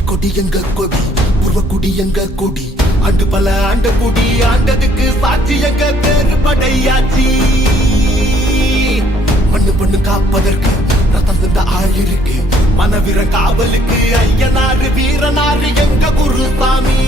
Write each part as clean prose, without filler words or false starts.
கொடி எங்க கொடி உருவக்குடி எங்க கொடி ஆண்டு பல ஆண்ட குடி ஆண்டதுக்கு சாட்சி எங்க பேரு படையாச்சி மண்ணு பண்ணு காப்பதற்கு ரத்தம் சிந்த ஆள் இருக்கு மனவீர காவலுக்கு ஐயனாரு வீரனாரு எங்க குருசாமி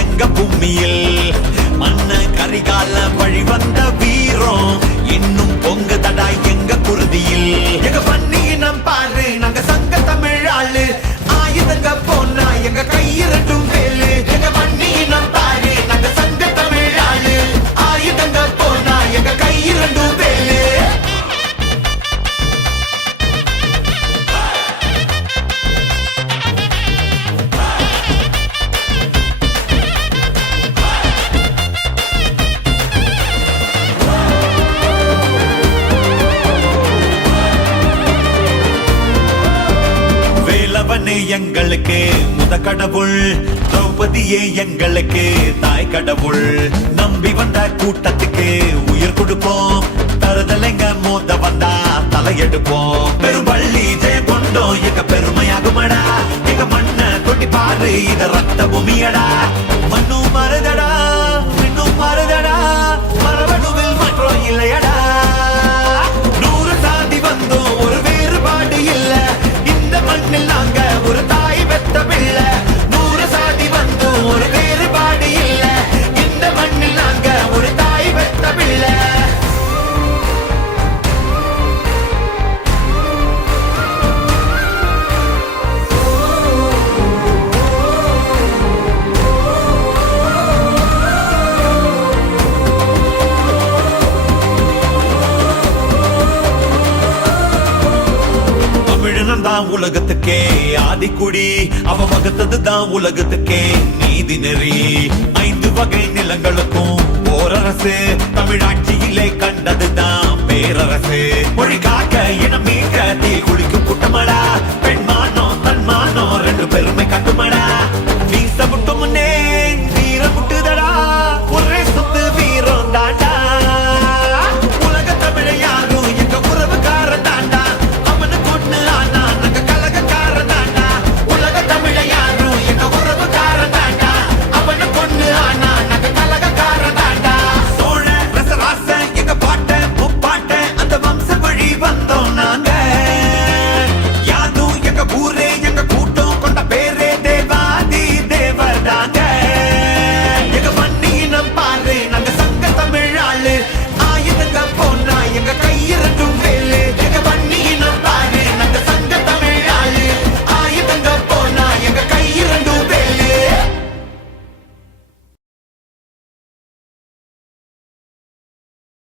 எங்க பூமியில் மண்ண கரிகால வழி வந்த வீரம் இன்னும் பொங்கு தடா எங்க குருதியில் எங்க பண்ணினம் பாரு நாங்க சங்க தமிழ் ஆளு ஆயுதங்க போனா எங்க கையிரட்டும் வேலு எங்க பண்ணினம் பாரு நாங்க சங்க தமிழ் ஆளு ஆயுதங்க போனா எங்க கையிரட்டும் வேலு எங்களுக்கு முத கடவுள் திரௌபதியே எங்களுக்கு தாய் கடவுள் நம்பி வந்த கூட்டத்துக்கு உயிர் கொடுப்போம் தருதலைங்க மோத வந்தா தலையெடுப்போம் பெரும்பள்ளி ஜெய கொண்டோம் எங்க பெருமையாகுமடா எங்க மண்ண தொட்டி பாரு இத ரத்த பூமியடா மண்ணும் மருதடா இன்னும் மருதடா மரபணுவில் மாற்றம் இல்லையடா 100 சாதி வந்தோம் ஒரு வேறுபாடு இல்ல இந்த மண்ணில் நாங்க ஒரு தாய் பெத்த பிள்ளை 100 சாதி வந்தோம் ஒரு வேறுபாடு இல்ல இந்த மண்ணில் நாங்க ஒரு தாய் பெத்த பிள்ளை தான் உலகத்துக்கே ஆதிக்குடி அவ வகுத்ததுதான் உலகத்துக்கே நீதி நெறி 5 வகை நிலங்களுக்கும் ஓரரசு தமிழாட்சியிலே கண்டதுதான் பேரரசு மொழி காக்க இனம் மீட்க தீ குளிக்கும் கூட்டமடா